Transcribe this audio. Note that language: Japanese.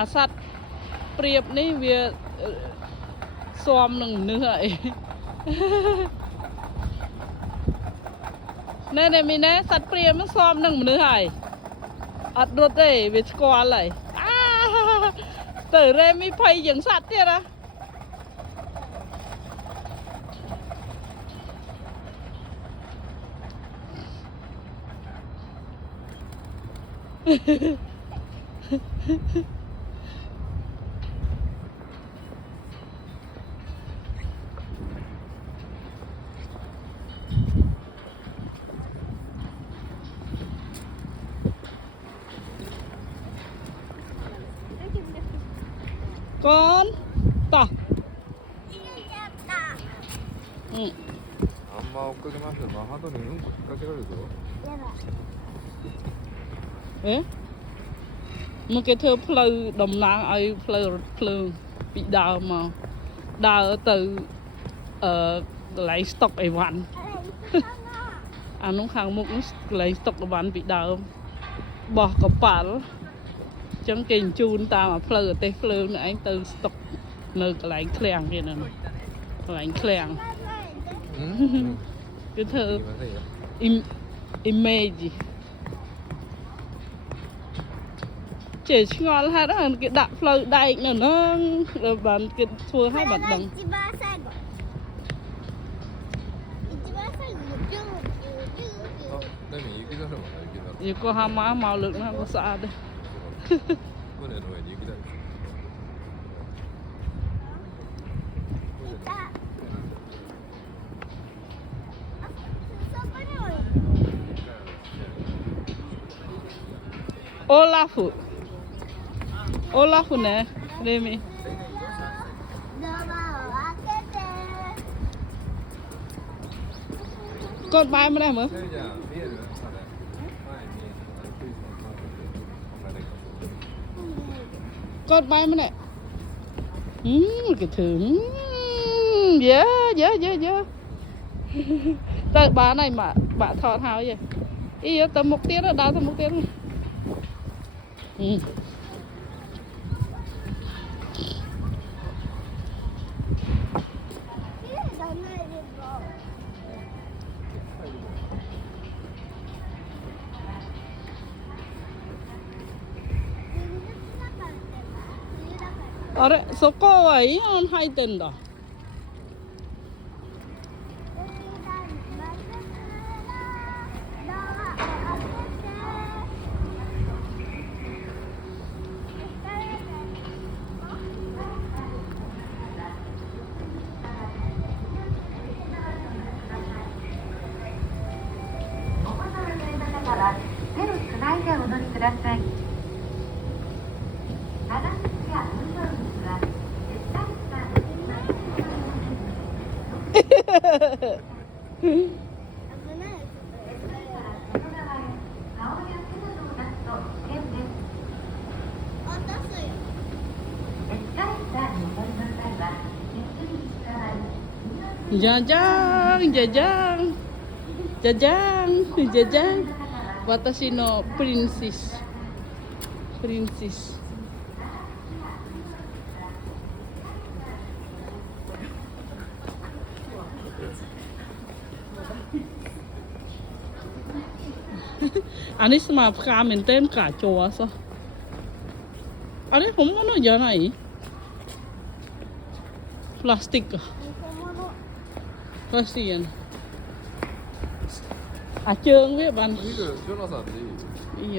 អាសត្វព្រាបនេះវាស៊ាំនឹងមនុស្សហើយណែមីណែសត្វព្រាបมันស៊ាំនឹងមនុស្សហើយអត់រត់ទេវាស្គាល់ហើយទៅរេមីភ័យយ៉ាងសត្វទៀតណាកូនតោះあんま追っかけますよ。ハトにうんこ引っ掛けられるぞ。មកគេធ្វើផ្លូវតំណាងឲ្យផ្លូវរថភ្លើងពីដើមមកដើរទៅកន្លែងស្តុកអីវ៉ាន់អានោះខាងមុខនោះកន្លែងស្តុកអីវ៉ាន់ពីដើមបោះកប៉ាល់អញ្ចឹងគេបញ្ជូនតាមផ្លូវអទេសភ្លើងនេះឯងទៅស្តុកនៅកន្លែងឃ្លាំងទៀតហ្នឹងកន្លែងឃ្លាំងគឺធ្វើ image ចេះឆ្ងល់ហេតុហ្នឹងគេដាក់ផ្លូវដែកនៅហ្នឹងដល់បានគេធ្វើឲ្យបាត់ដឹង横浜មកលើកហ្នឹងក៏ស្អាតដែរ船の上に雪だる。អូឡាហ្វូណែរេមីកូនបាយម្លេះមើលកូនបាយម្លេះគេធ្វើយើទៅបានហើយបាក់ថតហើយអីទៅមុខទៀតដើរទៅមុខទៀតあれそこはイオン入ってんだ手をつないでお乗りください。じゃじゃーんじゃじゃーんじゃじゃーんじゃじゃーん私のプリンセスอันนี้สมาร์ทการ์เมนเต้นกาโจวซะอันนี้ผมก็นึกยังไงพลาสติกพลาสติกเจิงเว้ยบันジョナサンでいい。いいよ